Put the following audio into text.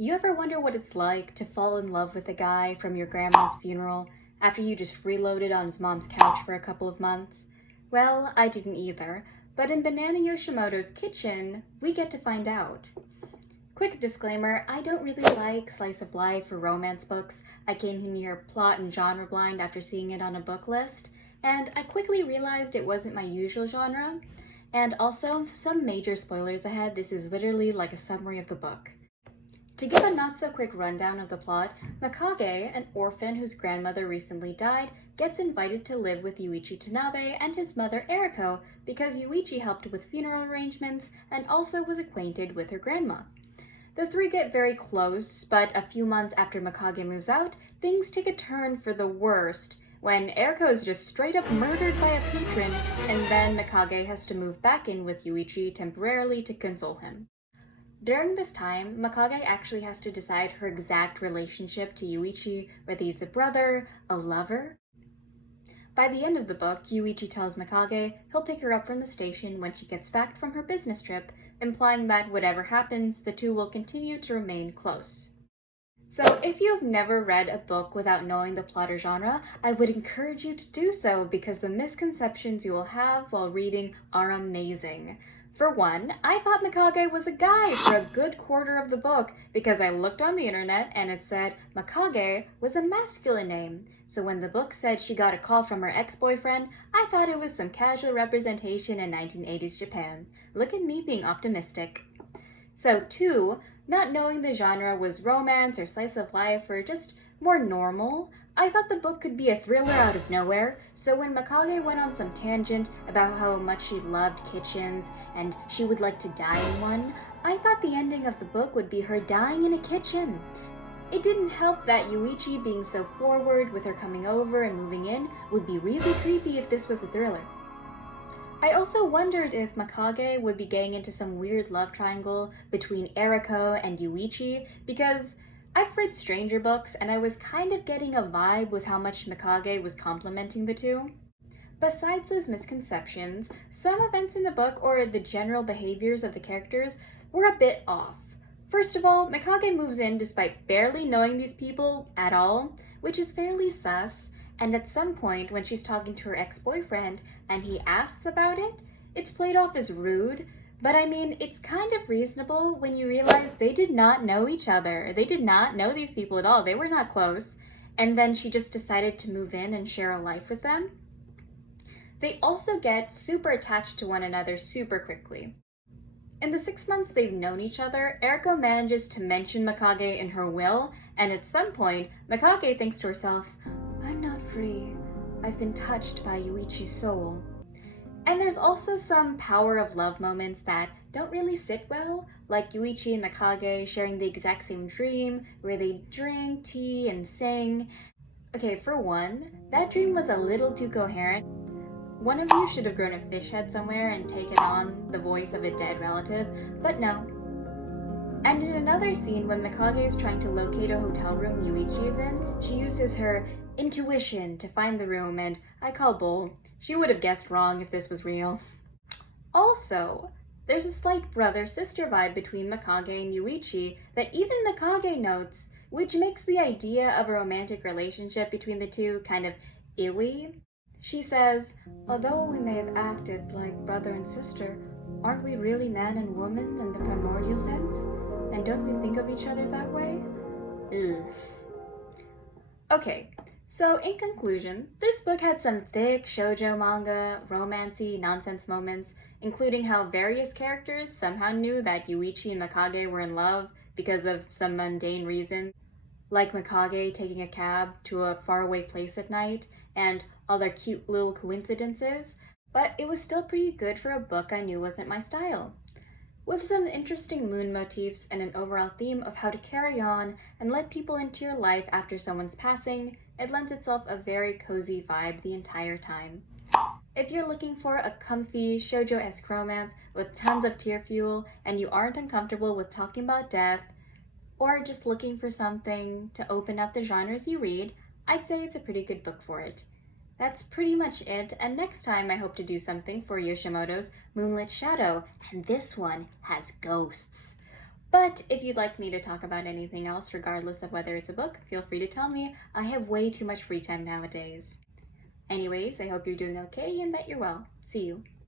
You ever wonder what it's like to fall in love with a guy from your grandma's funeral after you just freeloaded on his mom's couch for a couple of months? Well, I didn't either, but in Banana Yoshimoto's kitchen, we get to find out. Quick disclaimer, I don't really like slice of life or romance books. I came in here plot and genre blind after seeing it on a book list, and I quickly realized it wasn't my usual genre. And also, some major spoilers ahead, this is literally like a summary of the book. To give a not-so-quick rundown of the plot, Mikage, an orphan whose grandmother recently died, gets invited to live with Yuichi Tanabe and his mother Eriko because Yuichi helped with funeral arrangements and also was acquainted with her grandma. The three get very close, but a few months after Mikage moves out, things take a turn for the worst when Eriko is just straight up murdered by a patron, and then Mikage has to move back in with Yuichi temporarily to console him. During this time, Mikage actually has to decide her exact relationship to Yuichi, whether he's a brother, a lover. By the end of the book, Yuichi tells Mikage he'll pick her up from the station when she gets back from her business trip, implying that whatever happens, the two will continue to remain close. So if you've never read a book without knowing the plot or genre, I would encourage you to do so because the misconceptions you will have while reading are amazing. For one, I thought Mikage was a guy for a good quarter of the book because I looked on the internet and it said Mikage was a masculine name. So when the book said she got a call from her ex-boyfriend, I thought it was some casual representation in 1980s Japan. Look at me being optimistic. So two, not knowing the genre was romance or slice of life or just more normal, I thought the book could be a thriller out of nowhere, so when Mikage went on some tangent about how much she loved kitchens and she would like to die in one, I thought the ending of the book would be her dying in a kitchen. It didn't help that Yuichi being so forward with her coming over and moving in would be really creepy if this was a thriller. I also wondered if Mikage would be getting into some weird love triangle between Eriko and Yuichi because I've read stranger books and I was kind of getting a vibe with how much Mikage was complimenting the two. Besides those misconceptions, some events in the book or the general behaviors of the characters were a bit off. First of all, Mikage moves in despite barely knowing these people at all, which is fairly sus, and at some point when she's talking to her ex-boyfriend and he asks about it, it's played off as rude. But I mean, it's kind of reasonable when you realize they did not know each other. They did not know these people at all. They were not close. And then she just decided to move in and share a life with them. They also get super attached to one another super quickly. In the 6 months they've known each other, Eriko manages to mention Mikage in her will, and at some point, Mikage thinks to herself, "I'm not free. I've been touched by Yuichi's soul." And there's also some power of love moments that don't really sit well, like Yuichi and Mikage sharing the exact same dream, where they drink tea and sing. Okay, for one, that dream was a little too coherent. One of you should have grown a fish head somewhere and taken on the voice of a dead relative, but no. And in another scene, when Mikage is trying to locate a hotel room Yuichi is in, she uses her intuition to find the room, and I call bull. She would have guessed wrong if this was real. Also, there's a slight brother-sister vibe between Mikage and Yuichi that even Mikage notes, which makes the idea of a romantic relationship between the two kind of icky. She says, "Although we may have acted like brother and sister, aren't we really man and woman in the primordial sense? And don't we think of each other that way?" Ugh. Okay. So in conclusion, this book had some thick shoujo manga, romancy, nonsense moments, including how various characters somehow knew that Yuichi and Mikage were in love because of some mundane reason, like Mikage taking a cab to a faraway place at night, and all their cute little coincidences, but it was still pretty good for a book I knew wasn't my style. With some interesting moon motifs and an overall theme of how to carry on and let people into your life after someone's passing, it lends itself a very cozy vibe the entire time. If you're looking for a comfy, shoujo-esque romance with tons of tear fuel and you aren't uncomfortable with talking about death, or just looking for something to open up the genres you read, I'd say it's a pretty good book for it. That's pretty much it, and next time I hope to do something for Yoshimoto's Moonlit Shadow, and this one has ghosts. But if you'd like me to talk about anything else, regardless of whether it's a book, feel free to tell me. I have way too much free time nowadays. Anyways, I hope you're doing okay and that you're well. See you.